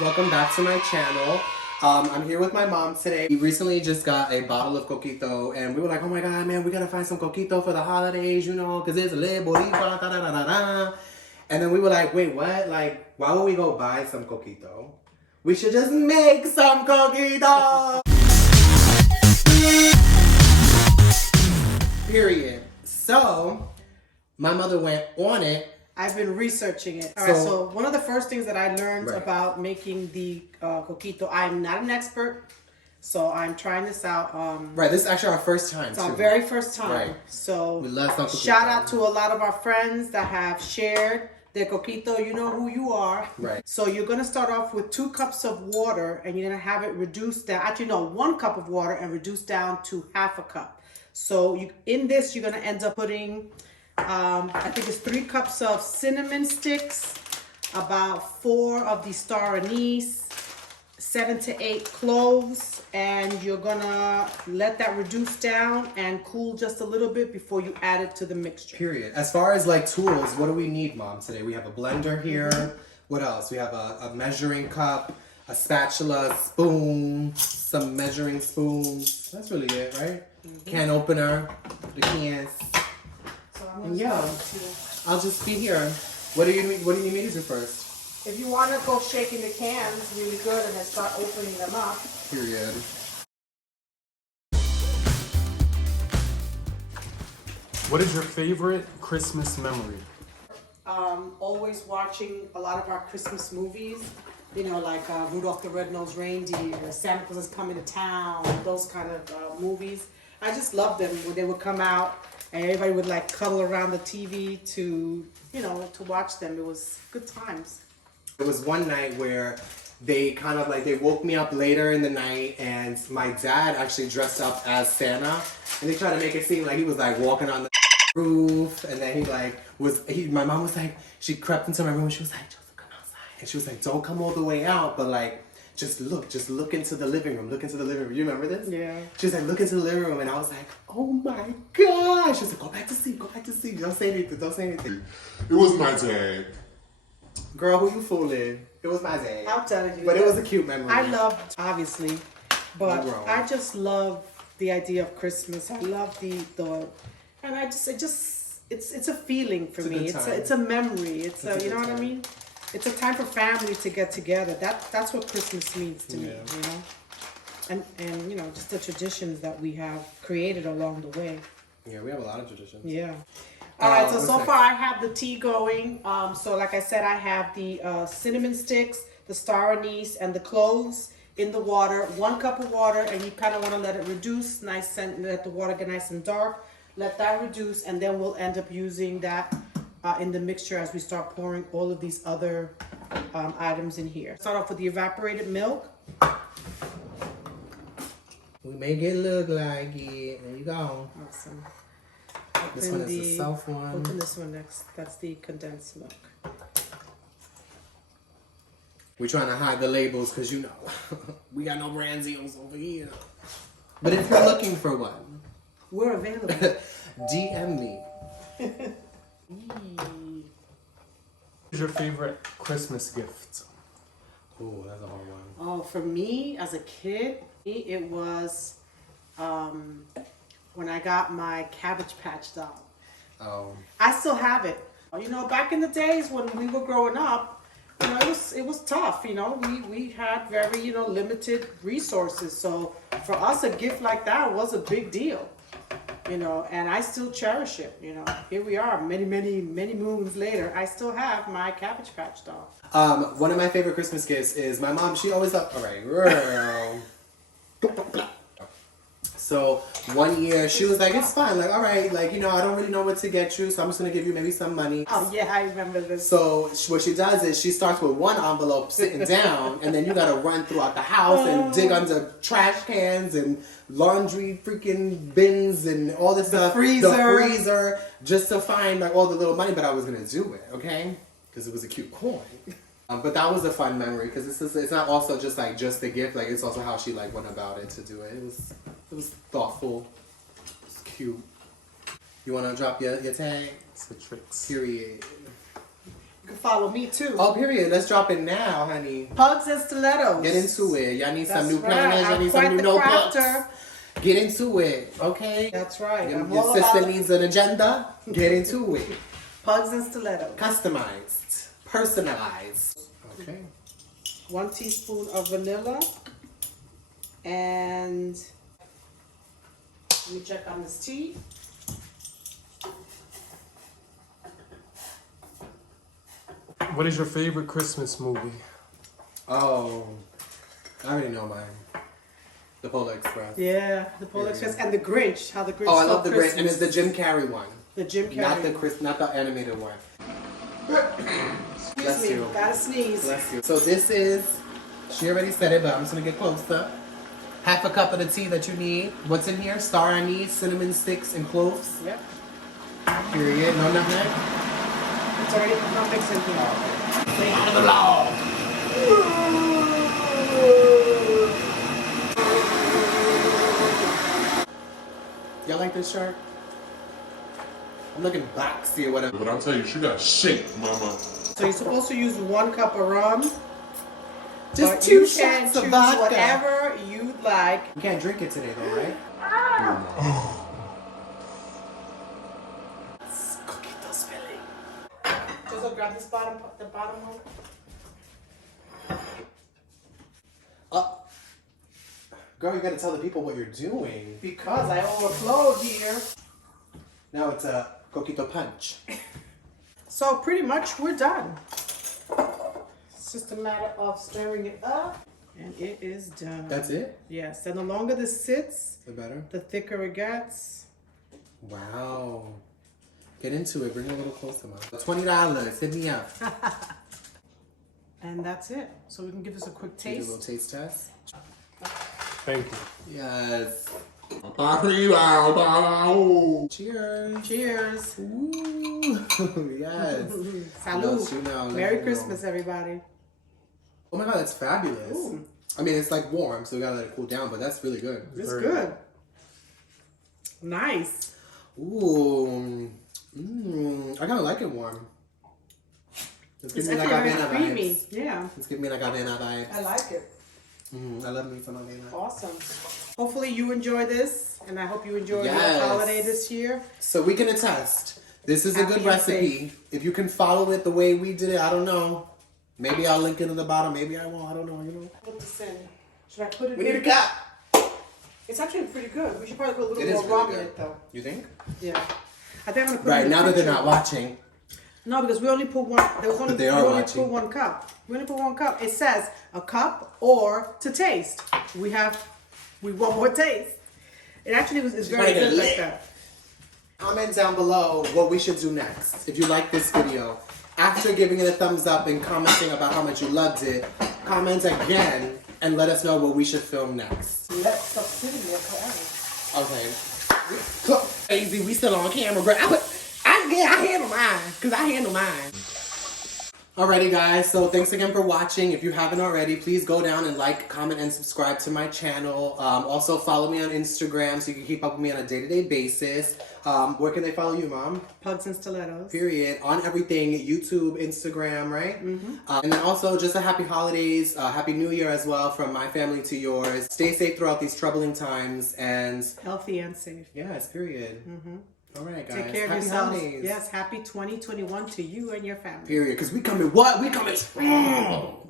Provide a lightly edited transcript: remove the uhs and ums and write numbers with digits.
welcome back to my channel. I'm here with my mom today. We recently just got a bottle of Coquito and we were like, oh my god, man, we gotta find some Coquito for the holidays, you know, because it's a little boricua, da da da da da. And then we were like, wait, what? Like, why would we go buy some Coquito? We should just make some Coquito! Period. So, my mother went on it. I've been researching it. All right, so one of the first things that I learned about making the Coquito, I'm not an expert, so I'm trying this out. Right, this is actually our first time. It's our very first time. Right. So we love some shout out to a lot of our friends that have shared their Coquito. You know who you are. Right. So you're going to start off with 2 cups of water, and you're going to have it reduced down. Actually, no, 1 cup of water and reduced down to half a cup. So in this, you're going to end up putting... I think it's 3 cups of cinnamon sticks, about 4 of the star anise, 7 to 8 cloves, and you're gonna let that reduce down and cool just a little bit before you add it to the mixture. Period. As far as like tools, what do we need, Mom, today? We have a blender here. What else? We have a measuring cup, a spatula, spoon, some measuring spoons. That's really it, right? Can opener, the cans. And yeah, I'll just be here. What do you need me to do first? If you want to go shaking the cans really good and then start opening them up. Period. What is your favorite Christmas memory? Always watching a lot of our Christmas movies. You know, like Rudolph the Red-Nosed Reindeer, Santa Claus is Coming to Town, those kind of movies. I just loved them when they would come out. And everybody would like cuddle around the TV to, you know, to watch them. It was good times. It was one night where they kind of like, they woke me up later in the night and my dad actually dressed up as Santa. And they tried to make it seem like he was like walking on the roof. And then my mom was like, she crept into my room and she was like, Joseph, come outside. And she was like, don't come all the way out, but like, just look into the living room. Look into the living room. You remember this? Yeah. She was like, look into the living room. And I was like, oh my God. She was like, go back to sleep. Don't say anything. It was my dad. Girl, who you fooling? It was my dad. I'm telling you. But it was a cute memory. I loved, obviously, but I just love the idea of Christmas. I love and it's a feeling for me. It's a memory. It's you know what I mean? It's a time for family to get together. That's what Christmas means to me, you know? And you know, just the traditions that we have created along the way. Yeah, we have a lot of traditions. Yeah. All right, so far I have the tea going. So like I said, I have the cinnamon sticks, the star anise, and the cloves in the water. 1 cup of water, and you kind of want to let it reduce, nice, and let the water get nice and dark. Let that reduce, and then we'll end up using that in the mixture as we start pouring all of these other items in here. Start off with the evaporated milk. We make it look like it. There you go. Awesome. This one is the soft one. Open this one next. That's the condensed milk. We're trying to hide the labels because, you know, we got no brand deals over here. But if you're looking for one, we're available. DM me. What is your favorite Christmas gift? Oh, that's a hard one. Oh, for me as a kid, it was when I got my Cabbage Patch doll. Oh. I still have it. You know, back in the days when we were growing up, you know, it was tough. You know, we had very, you know, limited resources. So for us, a gift like that was a big deal. You know, and I still cherish it. You know, here we are, many moons later. I still have my Cabbage Patch doll. One of my favorite Christmas gifts is my mom. She always all right, girl. So one year she was like, it's fine. Like, all right, like, you know, I don't really know what to get you, so I'm just gonna give you maybe some money. Oh yeah, I remember this. So what she does is she starts with one envelope sitting down, and then you gotta run throughout the house and dig under trash cans and laundry freaking bins and all this stuff. The freezer, just to find like all the little money. But I was gonna do it, okay? Because it was a cute coin. But that was a fun memory because it's not also just the gift, like it's also how she like went about it to do it. It was thoughtful. It was cute. You wanna drop your tag? It's the tricks. Period. You can follow me too. Oh, period. Let's drop it now, honey. Pugs and stilettos. Get into it. Y'all need some That's new planners. right. Y'all need I'm some quite new the notebooks. crafter. Get into it, okay? That's right. I'm Your all sister about needs an agenda. Get into it. pugs and stilettos. Customized. Personalized. Okay. 1 teaspoon of vanilla. And let me check on this tea. What is your favorite Christmas movie? Oh, I already know mine. The Polar Express. Yeah, the Polar Express and the Grinch. How the Grinch. Oh, I love stole the Grinch, and Christmas. it's the Jim Carrey one. The Jim Carrey. Not the animated one. Excuse Bless me. you. Gotta sneeze. Bless you. So this is, she already said it, but I'm just gonna get closer. Half a cup of the tea that you need. What's in here? Star anise, cinnamon sticks, and cloves. Yep. Period. No nutmeg. It's already not mixed in here. Stay out of the law. Y'all like this shirt? I'm looking boxy or whatever. But I'll tell you, she got shape, mama. So you're supposed to use 1 cup of rum. Just but 2 you shots can of choose vodka. whatever you'd like. You can't drink it today though, right? Coquito's filling. Just grab this the bottom one. Girl, you gotta tell the people what you're doing. Because I overflowed here. Now it's a Coquito punch. So pretty much we're done. It's just a matter of stirring it up. And it is done. That's it? Yes, and the longer this sits, The better? the thicker it gets. Wow. Get into it. Bring it a little closer, Mom. $20. Hit me up. And that's it. So we can give this a quick Do a little taste. taste test. Thank you. Yes. Cheers. Cheers. Ooh. Yes. Salud. Those you know, Merry you know. Christmas, everybody. Oh my God, that's fabulous. Ooh. I mean, it's like warm, so we gotta let it cool down, but that's really good. It's Very good. Nice. Ooh. I kind of like it warm. It's It's giving me actually like very avena creamy. vibes. Yeah. It's giving me like avena vibes. I like it. I love me some avena. Awesome. Hopefully you enjoy this, and I hope you enjoy Yes. your holiday this year. So we can attest. This is a Happy good and recipe. If you can follow it the way we did it, I don't know. Maybe I'll link it in the bottom. Maybe I won't. I don't know. You know. Put this in. Should I put it We in? need a cup. It's actually pretty good. We should probably put a It little is more rum really in good. it, though. You think? Yeah. I think I'm gonna put it Right in the now that they're picture. not watching. No, because we only put one. There was only, But they are we only watching. put 1 cup. We only put 1 cup. It says a cup or to taste. We want more taste. It actually is very might get good like lit. that. Comment down below what we should do next. If you like this video, after giving it a thumbs up and commenting about how much you loved it, comment again and let us know what we should film next. Let's stop sitting there forever. Okay. Crazy, we still on camera, bro. I handle mine, because I handle mine. Alrighty guys, so thanks again for watching. If you haven't already, please go down and like, comment, and subscribe to my channel. Also follow me on Instagram so you can keep up with me on a day-to-day basis. Where can they follow you, Mom? Pugs and stilettos. Period. On everything, YouTube, Instagram, right? And then also just a happy holidays, happy new year as well from my family to yours. Stay safe throughout these troubling times and Healthy and safe. yes, period. All right, guys. Take care of happy yourselves. holidays. Yes, happy 2021 to you and your family. Period. Because we coming what? We coming strong.